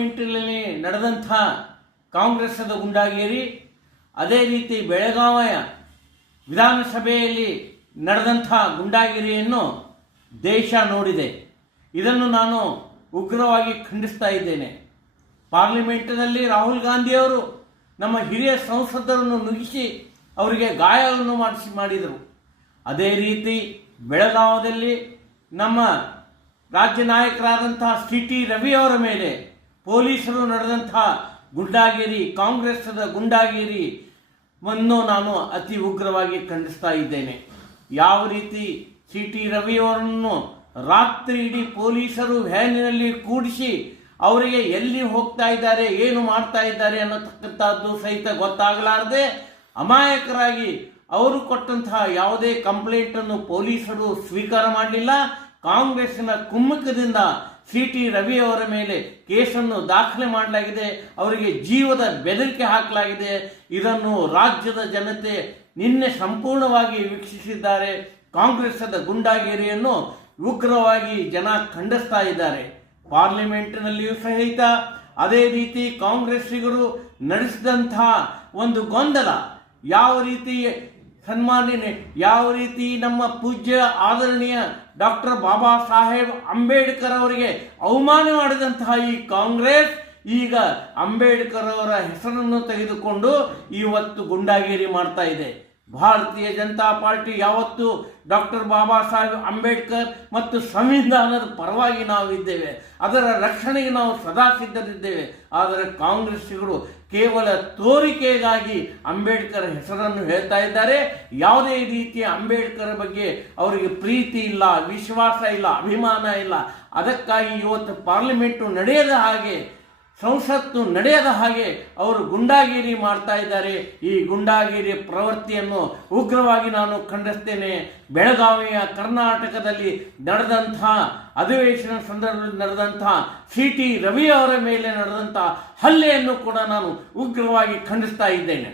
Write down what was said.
ಪಾರ್ಲಿಮೆಂಟ್ನಲ್ಲಿ ನಡೆದಂಥ ಕಾಂಗ್ರೆಸ್ಸದ ಗುಂಡಾಗಿರಿ, ಅದೇ ರೀತಿ ಬೆಳಗಾವಿಯ ವಿಧಾನಸಭೆಯಲ್ಲಿ ನಡೆದಂಥ ಗುಂಡಾಗಿರಿಯನ್ನು ದೇಶ ನೋಡಿದೆ. ಇದನ್ನು ನಾನು ಉಗ್ರವಾಗಿ ಖಂಡಿಸ್ತಾ ಇದ್ದೇನೆ. ಪಾರ್ಲಿಮೆಂಟ್ನಲ್ಲಿ ರಾಹುಲ್ ಗಾಂಧಿಯವರು ನಮ್ಮ ಹಿರಿಯ ಸಂಸದರನ್ನು ನುಗ್ಗಿಸಿ ಅವರಿಗೆ ಗಾಯಗಳನ್ನು ಮಾಡಿದರು. ಅದೇ ರೀತಿ ಬೆಳಗಾವಿಯಲ್ಲಿ ನಮ್ಮ ರಾಜ್ಯ ನಾಯಕರಾದಂತಹ ಸಿ.ಟಿ. ರವಿ ಅವರ ಮೇಲೆ ಪೊಲೀಸರು ನಡೆದಂಥ ಗುಂಡಾಗಿರಿ, ಕಾಂಗ್ರೆಸ್ಸದ ಗುಂಡಾಗಿರಿಯನ್ನು ನಾನು ಅತಿ ಉಗ್ರವಾಗಿ ಖಂಡಿಸ್ತಾ ಇದ್ದೇನೆ. ಯಾವ ರೀತಿ ಸಿ.ಟಿ. ರವಿ ಅವರನ್ನು ರಾತ್ರಿ ಇಡೀ ಪೊಲೀಸರು ವ್ಯಾನಿನಲ್ಲಿ ಕೂಡಿಸಿ ಅವರಿಗೆ ಎಲ್ಲಿ ಹೋಗ್ತಾ ಇದ್ದಾರೆ, ಏನು ಮಾಡ್ತಾ ಇದ್ದಾರೆ ಅನ್ನತಕ್ಕಂಥದ್ದು ಸಹಿತ ಗೊತ್ತಾಗಲಾರದೆ ಅಮಾಯಕರಾಗಿ ಅವರು ಕೊಟ್ಟಂತಹ ಯಾವುದೇ ಕಂಪ್ಲೇಂಟನ್ನು ಪೊಲೀಸರು ಸ್ವೀಕಾರ ಮಾಡಲಿಲ್ಲ. ಕಾಂಗ್ರೆಸ್ಸಿನ ಕುಮ್ಮಕ್ಕದಿಂದ ಸಿ.ಟಿ. ರವಿ ಅವರ ಮೇಲೆ ಕೇಸನ್ನು ದಾಖಲೆ ಮಾಡಲಾಗಿದೆ, ಅವರಿಗೆ ಜೀವದ ಬೆದರಿಕೆ ಹಾಕಲಾಗಿದೆ. ಇದನ್ನು ರಾಜ್ಯದ ಜನತೆ ನಿನ್ನೆ ಸಂಪೂರ್ಣವಾಗಿ ವೀಕ್ಷಿಸಿದ್ದಾರೆ. ಕಾಂಗ್ರೆಸ್ಸದ ಗುಂಡಾಗಿರಿಯನ್ನು ಉಗ್ರವಾಗಿ ಜನ ಖಂಡಿಸ್ತಾ ಇದ್ದಾರೆ. ಪಾರ್ಲಿಮೆಂಟ್ನಲ್ಲಿಯೂ ಸಹಿತ ಅದೇ ರೀತಿ ಕಾಂಗ್ರೆಸ್ಸಿಗರು ನಡೆಸಿದಂತಹ ಒಂದು ಗೊಂದಲ, ಯಾವ ರೀತಿ ಯಾವ ರೀತಿ ನಮ್ಮ ಪೂಜ್ಯ ಆದರಣೀಯ ಡಾಕ್ಟರ್ ಬಾಬಾ ಸಾಹೇಬ್ ಅಂಬೇಡ್ಕರ್ ಅವರಿಗೆ ಅವಮಾನ ಮಾಡಿದಂತಹ ಈ ಕಾಂಗ್ರೆಸ್ ಈಗ ಅಂಬೇಡ್ಕರ್ ಅವರ ಹೆಸರನ್ನು ತೆಗೆದುಕೊಂಡು ಇವತ್ತು ಗುಂಡಾಗಿರಿ ಮಾಡ್ತಾ ಇದೆ. ಭಾರತೀಯ ಜನತಾ ಪಾರ್ಟಿ ಯಾವತ್ತು ಡಾಕ್ಟರ್ ಬಾಬಾ ಸಾಹೇಬ್ ಅಂಬೇಡ್ಕರ್ ಮತ್ತು ಸಂವಿಧಾನದ ಪರವಾಗಿ ನಾವಿದ್ದೇವೆ, ಅದರ ರಕ್ಷಣೆಗೆ ನಾವು ಸದಾ ಸಿದ್ಧರಿದ್ದೇವೆ. ಆದರೆ ಕಾಂಗ್ರೆಸ್ಸಿಗರು ಕೇವಲ ತೋರಿಕೆಗಾಗಿ ಅಂಬೇಡ್ಕರ್ ಹೆಸರನ್ನು ಹೇಳ್ತಾ ಇದ್ದಾರೆ. ಯಾವುದೇ ರೀತಿಯ ಅಂಬೇಡ್ಕರ್ ಬಗ್ಗೆ ಅವರಿಗೆ ಪ್ರೀತಿ ಇಲ್ಲ, ವಿಶ್ವಾಸ ಇಲ್ಲ, ಅಭಿಮಾನ ಇಲ್ಲ. ಅದಕ್ಕಾಗಿ ಇವತ್ತು ಪಾರ್ಲಿಮೆಂಟು ನಡೆಯದ ಹಾಗೆ, ಸಂಸತ್ತು ನಡೆಯದ ಹಾಗೆ ಅವರು ಗುಂಡಾಗಿರಿ ಮಾಡ್ತಾ ಇದ್ದಾರೆ. ಈ ಗುಂಡಾಗಿರಿ ಪ್ರವೃತ್ತಿಯನ್ನು ಉಗ್ರವಾಗಿ ನಾನು ಖಂಡಿಸ್ತೇನೆ. ಬೆಳಗಾವಿಯ ಕರ್ನಾಟಕದಲ್ಲಿ ನಡೆದಂಥ ಅಧಿವೇಶನ ಸಂದರ್ಭದಲ್ಲಿ ನಡೆದಂಥ ಸಿ.ಟಿ. ರವಿ ಅವರ ಮೇಲೆ ನಡೆದಂಥ ಹಲ್ಲೆಯನ್ನು ಕೂಡ ನಾನು ಉಗ್ರವಾಗಿ ಖಂಡಿಸ್ತಾ ಇದ್ದೇನೆ.